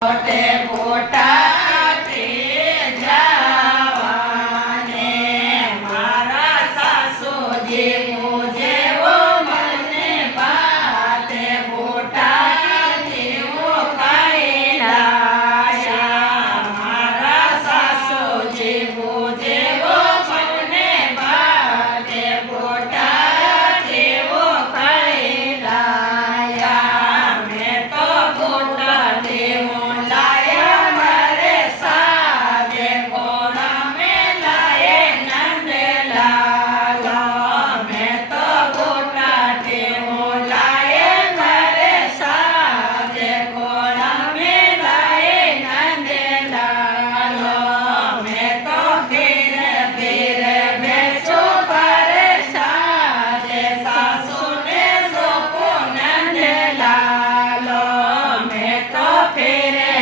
તે ગોટાથી જવાને મારા સાસુજી જેવો મને ભાતે ગોટાથી ખાઈ લાયા મારા સાસુજી જેવો મને ભાતે ગોટાથી ખાઈ લાયા મેં તો ગોટા દેવો ફેરે